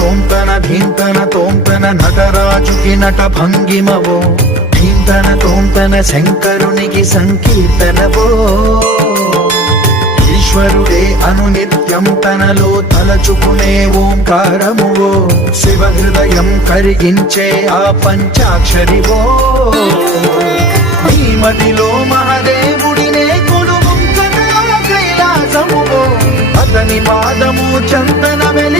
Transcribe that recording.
తోంతన ధీంతన తోంతన నటరాజుకి నట భంగిమవో, ధీంతన తోంతన శంకరునికి సంకీర్తనవో. ఈశ్వరుడే అనునిత్యం తనలో తలచుకునే ఓంకారమువో, శివ హృదయం కరిగించే ఆ పంచాక్షరివో. నీ మదిలో మహాదేవుడినే కొలువుంకగా కైలాసమువో, అతని పాదము చందన వెలి